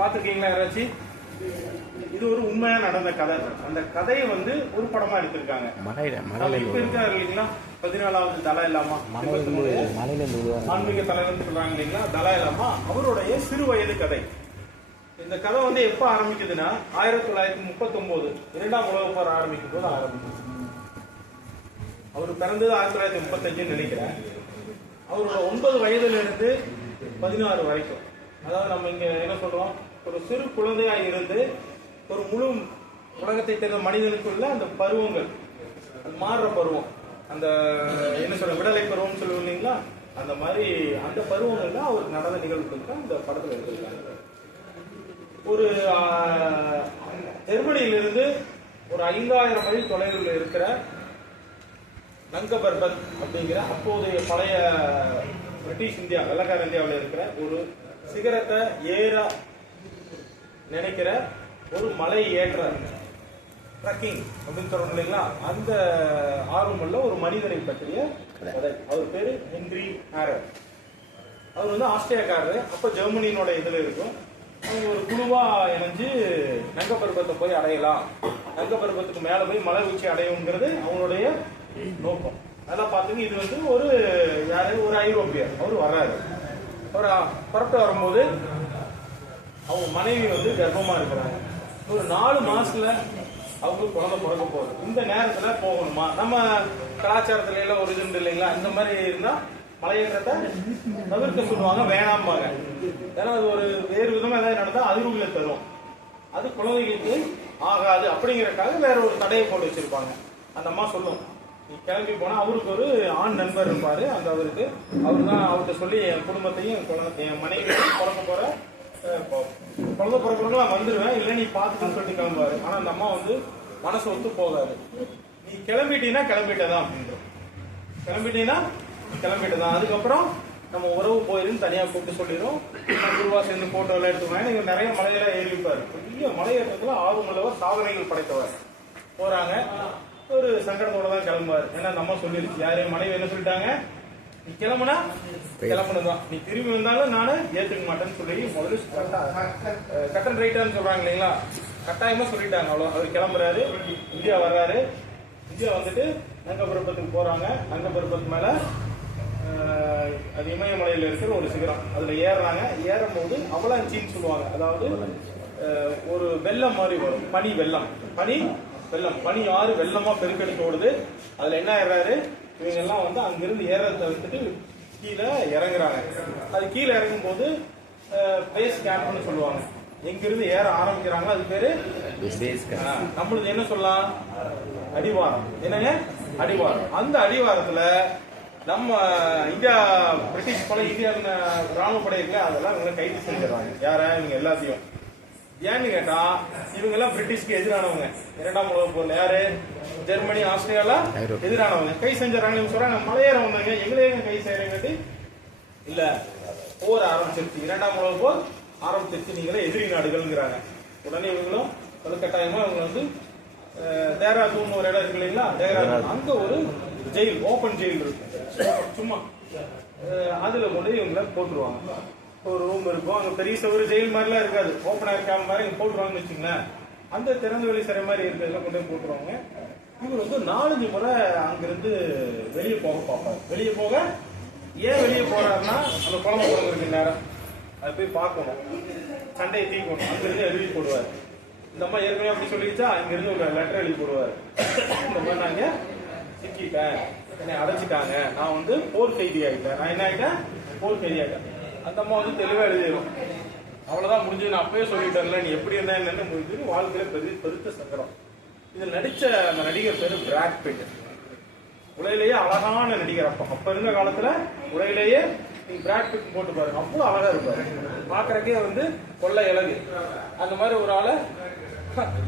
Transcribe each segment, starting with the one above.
பார்த்துருக்கீங்களா யாராச்சும்? இது ஒரு உண்மையா நடந்த கதை. அந்த கதையை வந்து ஒரு படமா எடுத்திருக்காங்க. இப்ப இருக்காரு இல்லைங்களா 14வது தலா இல்லாமா, ஆன்மீக தலைவர்னு சொல்றாங்க இல்லைங்களா, தலா இல்லாமா, அவருடைய சிறு வயது கதை. இந்த கதை வந்து எப்ப ஆரம்பிக்குதுன்னா 1939 2ஆம் உலக போர் ஆரம்பிக்கும் போது ஆரம்பிக்குது. அவர் பிறந்தது 1935 நினைக்கிறேன். அவரோட 9 வயதுல இருந்து 16 வரைக்கும், அதாவது நம்ம இங்க என்ன சொல்றோம், ஒரு சிறு குழந்தையா இருந்து ஒரு முழு உலகத்தை தெரிந்த மனிதனுக்குள்ள அந்த பருவங்கள், அது மாறுற பருவம், அந்த என்ன சொல்ற விடலை பருவம் சொல்லுவோம் இல்லைங்களா, அந்த மாதிரி அந்த பருவங்கள்ல அவருக்கு நடந்த நிகழ்வுகள் தான் இந்த படத்துல எடுத்திருக்காங்க. ஒரு ஜெர்மனியிலிருந்து ஒரு 5000 மைல் தொலைவில் இருக்கிற நங்கபர்பத் அப்படிங்கிற அப்போதைய பழைய பிரிட்டிஷ் இந்தியா, வெள்ளக்கார இந்தியாவில் இருக்கிற ஒரு சிகரத்தை ஏற நினைக்கிற ஒரு மலை ஏற்ற ட்ரக்கிங் அப்படின்னு சொல்றோம் இல்லைங்களா, அந்த ஆர்வமுள்ள ஒரு மனிதரை பற்றிய கதை. அவர் பேரு ஹென்றி ஹேரர். அவர் வந்து ஆஸ்திரேலியாக்காரரு. அப்ப ஜெர்மனியோட இதுல இருக்கும். அவங்க ஒரு குழுவா இணைஞ்சு நங்கபர்பத்தை போய் அடையலாம், நங்கபர்பத்துக்கு மேல போய் மலை உச்சி அடையுங்கிறது அவங்களுடைய நோக்கம். அதெல்லாம் பாத்துங்க. இது வந்து ஒரு யாரு, ஒரு ஐரோப்பியர். அவரு வர்றாரு. அவர் புறப்பட்டு வரும்போது அவங்க மனைவி வந்து கர்ப்பமா இருக்கிறாங்க. ஒரு 4 மாசத்துல அவங்களுக்கு குழந்தை பிறக்க போகுது. இந்த நேரத்துல போகணுமா, நம்ம கலாச்சாரத்துல எல்லாம் ஒரு இது இல்லைங்களா, இந்த மாதிரி இருந்தா மலையேற்றத்தை தவிர்க்க சொல்லுவாங்க, வேணாம்பாங்க. ஏன்னா அது ஒரு வேறு விதமா ஏதாவது நடந்தா அதிர்வுகளை தரும், அது குழந்தைகளுக்கு ஆகாது அப்படிங்கறதுக்காக வேற ஒரு தடையை போட்டு வச்சிருப்பாங்க. அந்த அம்மா சொல்லும், நீ கிளம்பி போனா, அவருக்கு ஒரு ஆண் நண்பர் இருப்பாரு. அந்த அவருக்கு அவர் தான் அவர்கிட்ட சொல்லி என் குடும்பத்தையும் என் மனைவியையும் பிறக்க போற குழந்தை பிறக்கிறவங்க நான் வந்துடுவேன், இல்லை நீ பார்த்துன்னு சொல்லிட்டு கிளம்புவாரு. ஆனா அந்த அம்மா வந்து மனசு ஒத்து போகாது. நீ கிளம்பிட்டீங்கன்னா கிளம்பிட்டதான் அப்படின்றோம், கிளம்பிட்டீங்கன்னா கிளம்பிட்டதான். அதுக்கப்புறம் நம்ம உறவு போயிருன்னு தனியா கூப்பிட்டு சொல்லிடும். குருவா சேர்ந்து போட்டோ எல்லாம் எடுத்துக்கோங்க. நீங்க நிறைய மலையெல்லாம் ஏறிப்பாரு. பெரிய மலையேற்றத்துல ஆர்வமுள்ளவர், சாதனைகள் படைத்தவர். போறாங்க. ஒரு சங்கடத்தோட தான் கிளம்புவாரு. ஏன்னா நம்ம சொல்லிருச்சு, யாரையும் மனைவி என்ன சொல்லிட்டாங்க, நீ கிளம்புனா கிளம்புனதான், நீ திரும்பி வந்தாலும் நானு ஏத்துக்க மாட்டேன்னு சொல்லி முதல்ல கட்டன் ரைட்டான்னு சொல்றாங்க இல்லைங்களா, கட்டாயமா சொல்லிட்டாங்க. அவ்வளவு. அவர் கிளம்புறாரு, இந்தியா வர்றாரு. இந்தியா வந்துட்டு நங்கபர்பத்துக்கு போறாங்க. நங்கபர்பத்து மேல அது இமயமலையில இருக்கிற ஒரு சிகரம், அதுல ஏறுறாங்க. ஏறும் போது அவலாஞ்சின்னு சொல்லுவாங்க. அதாவது ஒரு வெள்ளம் மாதிரி வரும், பனி வெள்ளம், பனி வெள்ளம், பனி ஆறு வெள்ளமா பெருக்கெடுத்து ஓடுது. அதுல என்ன ஆயிடுறாரு, இவங்க எல்லாம் வந்து அங்கிருந்து ஏறதை விட்டுட்டு கீழே இறங்குறாங்க. அது கீழே இறங்கும் போது பேஸ் கேம்ப்னு சொல்லுவாங்க. எங்கிருந்து ஏற ஆரம்பிக்கிறாங்களோ அது பேரு நம்மளுக்கு என்ன சொல்லலாம், அடிவாரம். என்னங்க, அடிவாரம். அந்த அடிவாரத்துல நம்ம இந்தியா பிரிட்டிஷ் படை, இந்தியா ராணுவ படை இருக்குல்ல, அதெல்லாம் இவங்க கைது செஞ்சிடறாங்க. யார, இவங்க எல்லாத்தையும். ஏன்னு கேட்டா இவங்க எல்லாம் பிரிட்டிஷ்க்கு எதிரானவங்க. 2ஆம் உலக போர்ல யாரு, ஜெர்மனி, ஆஸ்திரேலியா எதிரானவங்க. கை செஞ்சாங்க. இவங்க சொல்றாங்க, மலையேற வந்தாங்க, எங்களே கை செய்யறேங்காட்டி இல்ல, போர் ஆரம்பிச்சிருச்சு, 2ஆம் உலக போர் ஆரம்பிச்சிருச்சு, நீங்களே எதிரி நாடுகள்ங்கிறாங்க. உடனே இவங்களும் வலுக்கட்டாயமா இவங்க வந்து தேராதூன் ஒரு இடம் இருக்கு இல்லைங்களா, தேராதூன், அங்க ஒரு ஜெயில், ஓபன் ஜெயில் இருக்கு, சும்மா அதுல கொண்டு இவங்களை போட்டுருவாங்க. ஒரு ரூம் இருக்கும், அங்க பெரிய ஒரு ஜெயில் மாதிரிலாம் இருக்காது, ஓப்பன் ஏர் கேம்ப் மாதிரி இங்க போட்டுருவாங்கன்னு வச்சுங்களேன். அந்த திறந்த வெளி சிறை மாதிரி இருக்கிறதுல கொண்டு போய் போட்டுருவாங்க. இவர் வந்து 4-5 முறை அங்கிருந்து வெளியே போக பார்ப்பாரு. வெளியே போக ஏன் வெளியே போறாருன்னா, அந்த குழந்தை பிறந்திருக்கு நேரம், அதை போய் பார்க்கணும், சண்டையை தீக்கணும். அங்கிருந்து எழுதி போடுவார். இந்த அம்மா ஏற்கனவே அப்படி சொல்லிச்சா, இங்கிருந்து ஒரு லெட்டர் எழுதி போடுவார். இந்த மாதிரி நாங்க சிக்கிட்டேன், என்னை அடைச்சிட்டாங்க, நான் வந்து போர் கைதி ஆகிட்டேன், நான் என்ன ஆகிட்டேன், போர் கைதி ஆகிட்டேன். அந்த அம்மா வந்து தெளிவா எழுதிடும், அவ்வளவுதான் முடிஞ்சு, நான் அப்பவே சொல்லிட்டேன்ல, நீ எப்படி இருந்தா என்னன்னு முடிஞ்சு. வாழ்க்கையில பெருத்த சங்கடம். இதில் நடிச்ச அந்த நடிகர் பேரு பிராட் பிட். உலகிலேயே அழகான நடிகர். அப்ப இருந்த காலத்துல உலகிலேயே நீங்க பிராட் பிட் போட்டு பாருங்க, அவ்வளவு அழகா இருப்பாரு. பாக்குறக்கே வந்து கொள்ளை இலகு. அந்த மாதிரி ஒரு ஆளை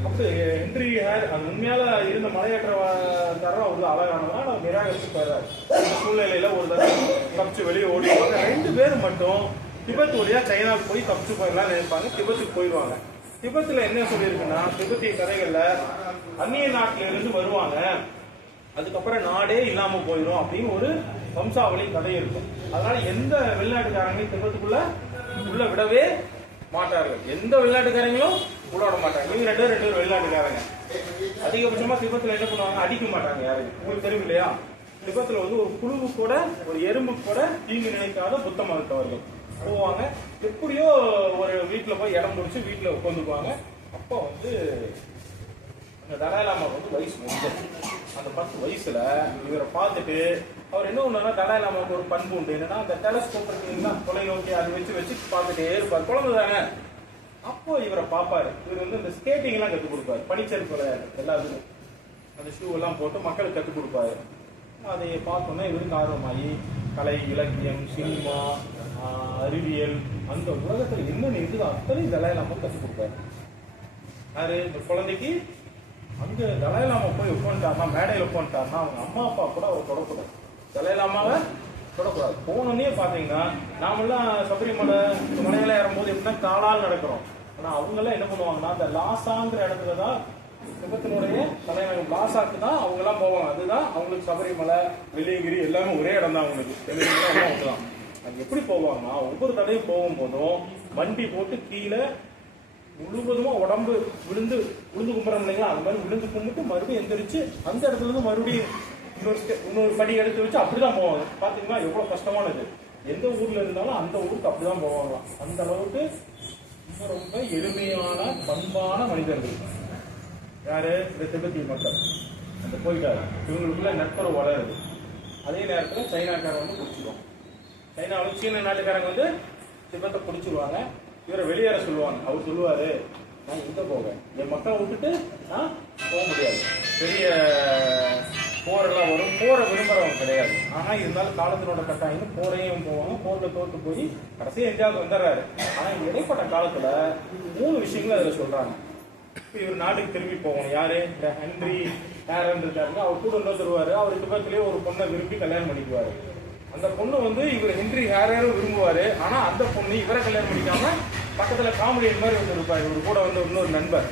அப்படி ஹென்றி ஹேர், அது உண்மையால இருந்த மலையேற்றக்காரர் ஒரு அழகானவா அவர் நிராகரிச்சு போயிடாரு. சூழ்நிலையில ஒரு தடவை தப்பிச்சு வெளியே ஓடிடுவாங்க. 2 பேரும் மட்டும் திபெத் வழியா சைனாவுக்கு போய் தப்பிச்சு போயிடலாம் நினைப்பாங்க. திபெத்துக்கு போயிடுவாங்க. திபெத்துல என்ன சொல்லியிருக்குன்னா, திபெத்திய கதைகள்ல அந்நிய நாட்டில இருந்து வருவாங்க, அதுக்கப்புறம் நாடே இல்லாம போயிடும் அப்படின்னு ஒரு வம்சாவளி கதை இருக்கும். அதனால எந்த வெளிநாட்டுக்காரங்களையும் திபெத்துக்குள்ள உள்ள விடவே மாட்டார்கள். எந்த வெளிநாட்டுக்காரங்களும் கூட விட மாட்டாங்க. இவங்க ரெண்டு பேரும் வெளிநாட்டுக்காரங்க. அதிகபட்சமா திபெத்தில் என்ன பண்ணுவாங்க, அடிக்க மாட்டாங்க யாரையும். உங்களுக்கு தெரியும் இல்லையா, திபெத்தில் வந்து ஒரு புழுவு கூட ஒரு எறும்பு கூட தீங்கு நினைக்காத புத்த மதத்தவர்கள் போவாங்க. எப்படியோ ஒரு வீட்டுல போய் இடம் முடிச்சு வீட்டுல உட்காந்துக்குவாங்க. அப்போ வந்து அந்த தலாய்லாமா வந்து வயசு வந்து அந்த 10 வயசுல இவரை பார்த்துட்டு அவர் என்ன ஒண்ணுன்னா, தலாய்லாமாவுக்கு ஒரு பண்பு உண்டு. என்னன்னா, அந்த டெலஸ்கோப் இருக்குங்களா, தொலைநோக்கி அதை வச்சு பார்த்துட்டே இருப்பார். குழந்தை தானே. அப்போ இவரை பார்ப்பாரு. இவர் வந்து இந்த ஸ்கேட்டிங் எல்லாம் கற்றுக் கொடுப்பாரு. பனிச்சறுப்பு விளையாடு எல்லாத்துக்கும் அந்த ஷூ எல்லாம் போட்டு மக்களுக்கு கற்றுக் கொடுப்பாரு. அதை பார்த்தோன்னா இவருக்கு ஆர்வமாகி கலை, இலக்கியம், சினிமா, அறிவியல், அந்த உலகத்தில் என்னென்ன இருக்குதோ அத்தனை தலாய்லாமா கற்றுக் கொடுப்பாரு. யாரு இந்த குழந்தைக்கு அங்க தலாய்லாமா போய் உட்காந்துட்டாருனா, மேடையில் உட்காந்துட்டாருனா அவங்க அம்மா அப்பா கூட அவர் தொடக்கூடாது. தலாய்லாமாவை தொடக்கூடாது. போனோன்னே பாத்தீங்கன்னா, நாமெல்லாம் சபரிமலை மலையில ஏறும்போது எப்படின்னா காலால் நடக்கிறோம். ஆனா அவங்க எல்லாம் என்ன பண்ணுவாங்கன்னா, அந்த லாசாங்கிற இடத்துலதான் திபெத்தினுடைய தலைநகரம் லாசாக்கு தான் அவங்க எல்லாம் போவாங்க. அதுதான் அவங்களுக்கு சபரிமலை, வெள்ளியங்கிரி எல்லாமே ஒரே இடம் தான் அவங்களுக்கு. ஒண்ணுதான். அது எப்படி போவாங்கன்னா, ஒவ்வொரு தடையும் போகும்போதும் வண்டி போட்டு கீழே முழுவதுமா உடம்பு விழுந்து கும்பிட்றோம் இல்லைங்களா, அது மாதிரி விழுந்து கும்பிட்டு மறுபடியும் எந்திரிச்சு அந்த இடத்துல இருந்து மறுபடியும் இன்னொரு படி எடுத்து வச்சு அப்படிதான் போவாங்க. பாத்தீங்கன்னா எவ்வளவு கஷ்டமானது. எந்த ஊர்ல இருந்தாலும் அந்த ஊருக்கு அப்படிதான் போவாங்களாம். அந்த அளவுக்கு ரொம்ப ரொம்ப எளிமையான பண்பான மனிதர்கள். யாரு இந்த திபெத்திய மக்கள். அந்த போயிட்டாரு. இவங்களுக்குள்ள நட்புறவு வளருது. அதே நேரத்தில் சைனாக்காரன் வந்து பிடிச்சிருவாங்க. சைனாவில் சீன நாட்டுக்காரங்க வந்து திபெத்தை பிடிச்சிருவாங்க. இவரை வெளியேற சொல்லுவாங்க. அவர் சொல்லுவாரு, நான் எங்க போவேன், என் மக்களை விட்டுட்டு நான் போக முடியாது. பெரிய போரெல்லாம் வரும். போரை விரும்புறவங்க கிடையாது. ஆனா இருந்தாலும் காலத்தினோட கட்டாயம் போரையும் போவாங்க. போர்ல தோத்து போய் கடைசியா எங்கேயாவது வந்துடுறாரு. ஆனா இடைப்பட்ட காலத்துல 3 விஷயங்கள் அதுல சொல்றாங்க. இவர் நாட்டுக்கு திரும்பி போகணும். யாரு இந்த ஹென்றி ஹேரன் இருக்காருங்க, அவர் கூட இன்னொரு தருவாரு. அவர் திபெத்திலேயே ஒரு பொண்ணை விரும்பி கல்யாணம் பண்ணிக்குவாரு. அந்த பொண்ணு வந்து இவர் ஹென்றி ஹேரரும் விரும்புவாரு. ஆனா அந்த பொண்ணு இவரை கல்யாணம் பண்ணிக்காம பக்கத்துல காமெடியன் மாதிரி வந்து இருப்பாரு. இவர் கூட வந்து இன்னொரு நண்பர்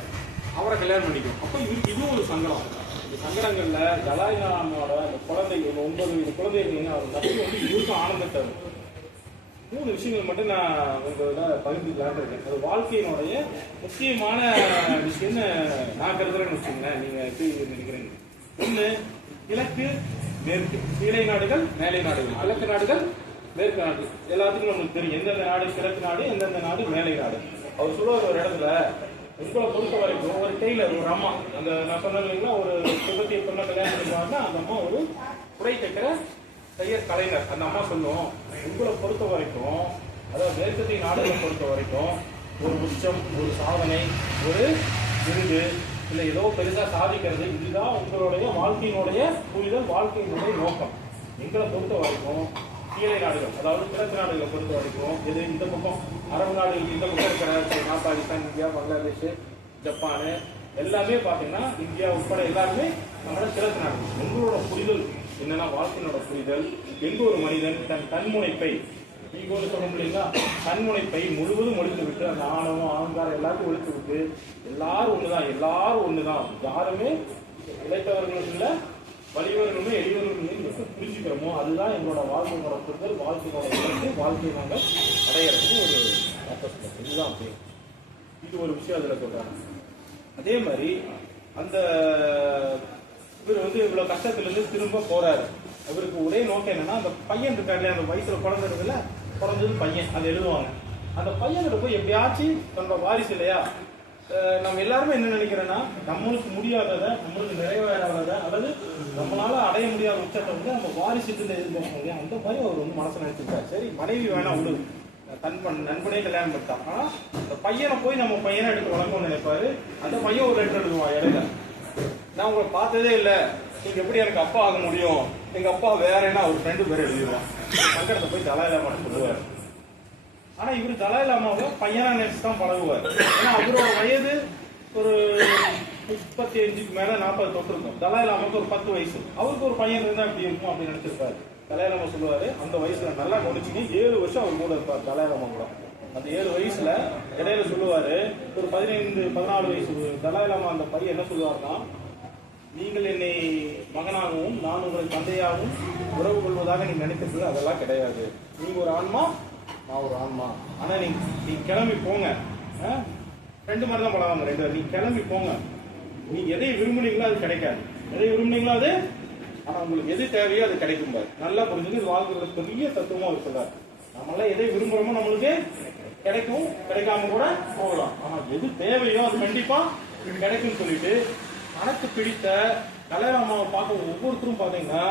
அவரை கல்யாணம் பண்ணிக்கும். அப்போ இவருக்கு இதுவும் ஒரு சங்கடம். இந்த சங்கடங்கள்ல தலாய்லாமாவோட அந்த குழந்தை 9 வயது குழந்தைகள் அவர் நட்பு வந்து இவருக்கும் ஆனந்தத்தை 3 விஷயங்கள் மட்டும் நான் உங்களோட பகிர்ந்துக்கலான்னு இருக்கேன். அது வாழ்க்கையினுடைய முக்கியமான விஷயம்னு நான் கருதுறேன்னு வச்சுங்களேன். நீங்க எப்படி நினைக்கிறீங்க? ஒண்ணு, கிழக்கு மேற்கு, கீழை நாடுகள் மேலை நாடுகள், கிழக்கு நாடுகள் மேற்கு நாடு. எல்லாத்துக்கும் நமக்கு தெரியும் எந்தெந்த நாடு கிழக்கு நாடு, எந்தெந்த நாடு மேலை நாடு. அவர் சொல்லுவார் ஒரு இடத்துல, உங்களை பொறுத்த வரைக்கும் ஒரு டெய்லர், ஒரு அம்மா, அந்த நான் சொன்னேன் இல்லைங்களா, ஒரு திபெத்திய பொண்ணை கல்யாணம் பண்ணுவாங்கன்னா அந்த அம்மா ஒரு உடை தைக்கிற தையர் கலைஞர். அந்த அம்மா சொல்லுவோம், உங்களை பொறுத்த வரைக்கும், அதாவது மேற்கத்திய நாடுகளை பொறுத்த வரைக்கும் ஒரு உச்சம், ஒரு சாதனை, ஒரு விருது, இல்லை ஏதோ பெருசா சாதிக்கிறது, இதுதான் உங்களுடைய வாழ்க்கையினுடைய புரிதல், வாழ்க்கையினுடைய நோக்கம். எங்களை பொறுத்த வரைக்கும் கீழே நாடுகள், அதாவது கிழக்கு நாடுகளை பொறுத்த வரைக்கும் இது இந்த பக்கம் அரபு நாடுகள், இந்த பக்கம் இருக்கிற பாகிஸ்தான், இந்தியா, பங்களாதேஷ், ஜப்பானு எல்லாமே பார்த்தீங்கன்னா இந்தியா உட்பட எல்லாருமே நம்மளோட கிழக்கு நாடுகள். உங்களோட புரிதல் என்னன்னா, வாழ்க்கையினோட புரிதல், எங்க ஒரு மனிதன் தன் கண்முனைப்பை, ஈகோன்னு சொல்ல முடியுங்களா, கண்முனைப்பை முழுவதும் ஒழித்து விட்டு, அந்த ஆணவம் அகங்காரம் எல்லாத்தையும் ஒழித்து விட்டு எல்லாரும் ஒண்ணுதான், எல்லாரும் ஒண்ணுதான், யாருமே இழைத்தவர்களும் இல்லை, வலியவர்களுமே எளியவர்களுமே புரிஞ்சுக்கிறோமோ அதுதான் எங்களோட வாழ்க்கையோட புரிதல், வாழ்க்கையோட இலக்கு, வாழ்க்கையை நாங்கள் அடையிறதுக்கு ஒரு ஆப்போசிட். இதுதான் அப்படி. இது ஒரு விஷயம் அதுல சொல்றாங்க. அதே மாதிரி அந்த இவர் வந்து இவ்வளவு கஷ்டத்திலிருந்து திரும்ப போறாரு. அவருக்கு ஒரே நோக்கம் என்னன்னா, அந்த பையன் இருக்காரு, அந்த வயசுல குழந்தை இருக்குல்ல, பிறந்தது பையன், அதை எழுதுவாங்க. அந்த பையன்கிட்ட போய் எப்படியாச்சும் தன்னோட வாரிசு இல்லையா, நம்ம எல்லாருமே என்ன நினைக்கிறோன்னா, நம்மளுக்கு முடியாததை, நம்மளுக்கு நிறைவேறாததை, அல்லது நம்மளால அடைய முடியாத உச்சத்தை வந்து நம்ம வாரிசுக்கு எதிர்பார்க்கணும் இல்லையா, அந்த மாதிரி அவர் வந்து மனசு நினைச்சிருக்காரு. சரி, மனைவி வேணா விடு, நண்பனே கல்யாணம் பண்ணிட்டான். ஆனா அந்த பையனை போய் நம்ம பையனை எடுத்து வளர்க்கணும்னு நினைப்பாரு. அந்த பையன் ஒரு லெட்டர் எழுதுவான் இடையில, நான் உங்களை பார்த்ததே இல்லை, நீங்க எப்படி எனக்கு அப்பா ஆக முடியும், எங்க அப்பா வேற என்ன, ஒரு ஃப்ரெண்டு பேர் எழுதிடுவான். சங்கடத்தை போய் தலாய்லாமா சொல்லுவார். ஆனா இவரு தலாய்லாமாவை பையனா நினைச்சுதான் பழகுவார். ஏன்னா அவரோட வயது ஒரு 35க்கு மேல 40 தொட்டு இருக்கும். தலாய்லாமாவுக்கு ஒரு 10 வயசு. அவருக்கு ஒரு பையன் இருந்தா எப்படி இருக்கும் அப்படின்னு நினைச்சிருப்பாரு. தலாய்லாமா சொல்லுவாரு, அந்த வயசுல நல்லா கவனிச்சுங்க, 7 வருஷம் அவர் கூட இருப்பார் தலாய்லாமா கூட. அந்த 7 வயசுல இடையில சொல்லுவாரு, ஒரு 15-14 வயசு தலாய்லாமா அந்த பையன் என்ன சொல்லுவாருன்னா, நீங்கள் என்னை மகனாகவும் நான் உங்களை தந்தையாகவும் உறவு கொள்வதாக நீங்க நினைக்கிறது அதெல்லாம் கிடையாது. நீங்க ஒரு ஆன்மா, நான் ஒரு ஆன்மா. ஆனா நீ கிளம்பி போங்க, ரெண்டு மாதிரி தான் பழவாங்க. ரெண்டு நீங்க கிளம்பி போங்க. நீங்க எதை விரும்புனீங்களோ அது கிடைக்காது. எதை விரும்புனீங்களோ அது, ஆனா உங்களுக்கு எது தேவையோ அது கிடைக்கும் பாரு. நல்லா புரிஞ்சுது. வாழ்க்கையோட பெரிய தத்துவமா இருக்குல்ல. நம்மளாம் எதை விரும்புறோமோ நம்மளுக்கு கிடைக்கும், கிடைக்காம கூட போகலாம். ஆனா எது தேவையோ அது கண்டிப்பா கிடைக்கும் சொல்லிட்டு தனக்கு பிடித்த கலைராமாவை பார்க்க ஒவ்வொருத்தரும் பாத்தீங்கன்னா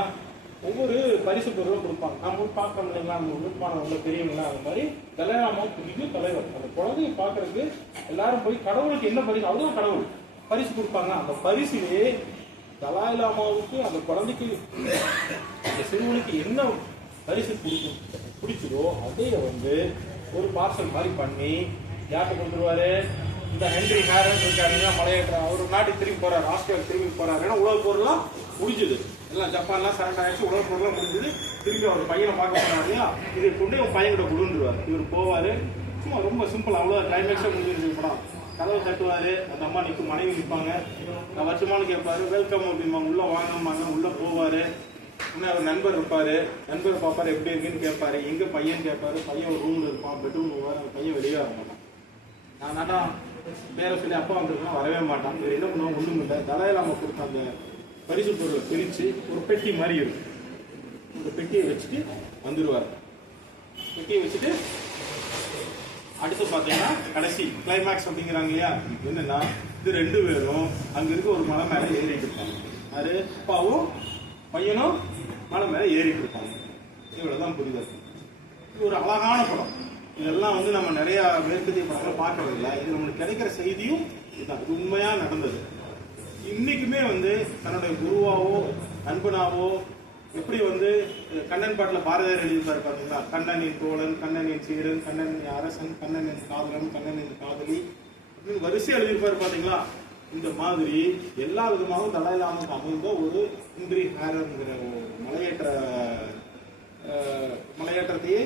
ஒவ்வொரு பரிசு பொருளும் கொடுப்பாங்க. நம்ம பார்க்கணும் இல்லைங்களா, நம்ம உறுப்பானவங்க பெரியவங்களா, அந்த மாதிரி கலைராமா புதிய தலைவர். அந்த குழந்தைய பார்க்கறதுக்கு எல்லாரும் போய் கடவுளுக்கு என்ன பரிசு, அவரும் கடவுள் பரிசு கொடுப்பாங்க. அந்த பரிசுலே தலாய் லாமாவுக்கு அந்த குழந்தைக்கு அந்த சிறுவனுக்கு என்ன பரிசு பிடிச்சதோ அதைய ஒரு பார்சல் மாதிரி பண்ணி யார்கிட்ட கொடுத்துருவாரு. இந்த ஹென்ரி ஹேரன் இருக்காருங்க, மலையேற்ற அவர் நாட்டுக்கு திரும்பி போறாரு, ஆஸ்திரேலியா திரும்பி போறாரு. ஏன்னா உலக பொருள்லாம் முடிஞ்சுது, எல்லாம் ஜப்பான்லாம் சரண்ட் ஆயிடுச்சு, உலக பொருள்லாம் முடிஞ்சது. திரும்பி அவர் பையனை பார்க்க போறாரு இல்லையா, இதை கொண்டு ஒரு பையன் கிட்ட கொடுத்துருவாரு. இவர் போவாரு, சும்மா ரொம்ப சிம்பிள், அவ்வளோ கிளைமேக்ஸாக முடிஞ்சிருக்கு படம். கதவை தட்டுவாரு, அந்த அம்மா நிற்கும், மனைவி நிற்பாங்க. நான் வருஷமானு கேட்பாரு, வெல்கம் அப்படிம்பாங்க, உள்ள வாங்கம்பாங்க, உள்ள போவாரு. இன்னும் அவர் நண்பர் இருப்பாரு, நண்பரை பார்ப்பாரு, எப்படி இருக்குன்னு கேட்பாரு. எங்க பையன் கேட்பாரு, பையன் ஒரு ரூம்ல இருப்பான், பெட்ரூம் போவார். அந்த பையன் வெளியே வர மாட்டான். நான் நாட்டா பேரை சொல்லி அப்பா வந்துருக்குன்னா வரவே மாட்டான். இவர் என்ன பண்ணுவோம், ஒண்ணும் இல்லை, தலாயிலாம கொடுத்த அந்த பரிசு பொருளை பிரிச்சு ஒரு பெட்டி மாதிரி இருக்கும், இந்த பெட்டியை வச்சுட்டு வந்துடுவார். பெட்டியை வச்சுட்டு அடுத்து பார்த்தீங்கன்னா கடைசி கிளைமேக்ஸ் அப்படிங்கிறாங்க இல்லையா. என்னன்னா இது ரெண்டு பேரும் அங்க இருக்க ஒரு மலை மேல ஏறிட்டு இருப்பாங்க. அது அப்பாவும் பையனும் மலை மேல ஏறிட்டு இருப்பாங்க. இவ்வளவுதான் புரிதல். இது ஒரு அழகான படம். இதெல்லாம் நம்ம நிறைய மேற்கத்திய படங்களை பார்க்கறதில்ல. இது நம்மளுக்கு கிடைக்கிற செய்தியும் இதுதான், இது உண்மையா நடந்தது. இன்னைக்குமே தன்னுடைய குருவாவோ நண்பனாவோ எப்படி கண்ணன் பாட்டில் பாரதியார் எழுதியிருப்பாரு பாத்தீங்களா, கண்ணனின் தோழன், கண்ணனின் சீரன், கண்ணனின் அரசன், கண்ணனின் காதலன், கண்ணனின் காதலி அப்படின்னு வரிசை எழுதியிருப்பாரு பாத்தீங்களா. இந்த மாதிரி எல்லா விதமாகவும் தலாயிலாமுக்கு அமைந்த ஒரு ஹென்றி ஹேரன்ங்கிற மலையேற்றத்தையே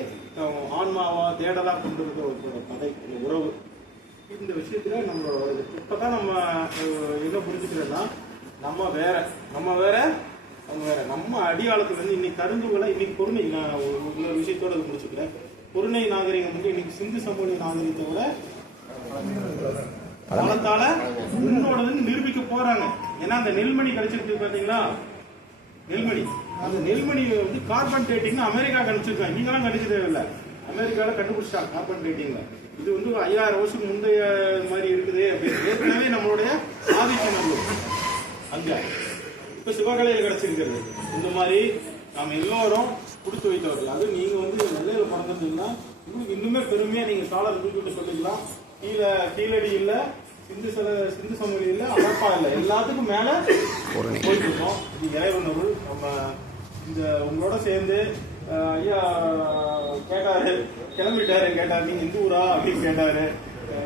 ஆன்மாவா தேடலா கொண்டு இருக்க ஒரு கதை, உறவு. இந்த விஷயத்துல நம்மளோட இப்பதான் நம்ம என்ன புரிஞ்சுக்கிறோம்னா, நம்ம வேற அவங்க வேற. நம்ம அடியாளத்துல இன்னைக்கு கருந்துகளை இன்னைக்கு பொருணை, நான் ஒரு விஷயத்தோட முடிச்சுக்கிறேன். பொருணை நாகரிகம் இன்னைக்கு சிந்து சமூக நாகரிகத்தை விட காலத்தால உன்னோடதுன்னு நிரூபிக்க போறாங்க. ஏன்னா அந்த நெல்மணி கிடைச்சிருக்கு பாத்தீங்களா, நெல்மணி. அந்த நெல்மணி கார்பன் டேட்டிங் அமெரிக்கா கண்டுபிடிச்சிருக்காங்க. நீங்களாம் கண்டுக்க தேவையில்லை, அமெரிக்கால கண்டுபிடிச்சிட்டாங்க கார்பன் டேட்டிங்ல. இது 5000 வருஷம் முந்தைய மாதிரி இருக்குது அப்படின்னு ஏற்கனவே நம்மளுடைய ஆதிச்சநல்லூர் அங்க இப்ப சிவகலையில் கிடைச்சிருக்கிறது. இந்த மாதிரி நாம எல்லோரும் கொடுத்து வைத்தவர்கள். அது நீங்க நெல்லையில பிறந்திருந்தீங்கன்னா உங்களுக்கு இன்னுமே பெருமையா நீங்க சாலர் தூக்கிட்டு சொல்லிக்கலாம். கீழடி இல்ல, சிந்து சமவெளி இல்ல, அகப்பா இல்ல, எல்லாத்துக்கும் மேல போயிட்டு இருக்கோம். இது இறைவனருள். நம்ம இந்த உங்களோட சேர்ந்து ஐயா கேட்டாரு, கிளம்பிட்டாரு, கேட்டாரு நீங்க இந்த ஊரா அப்படின்னு கேட்டாரு.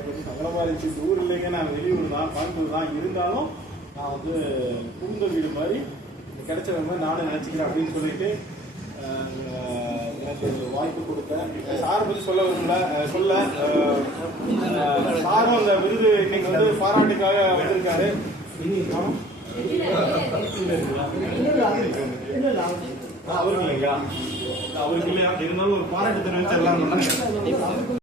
கொஞ்சம் சங்கடமா இருந்துச்சு. இந்த ஊர் இல்லைங்க, நான் வெளியூர் தான், கோயம்புத்தூர் தான். இருந்தாலும் நான் புகுந்த வீடு மாதிரி கிடைச்ச மாதிரி நானும் நினைச்சுக்கிறேன் அப்படின்னு சொல்லிட்டு எனக்கு வாய்ப்பு கொடுத்தேன். சார் பத்தி சொல்ல விரும்பல, சாரும் அந்த விருது இன்னைக்கு பாராட்டுக்காக வந்திருக்காரு. அவருக்கு இல்லையா, அவருக்கு இல்லையா இருந்தாலும் ஒரு பாராட்டு தெரிவிச்சு எல்லாம்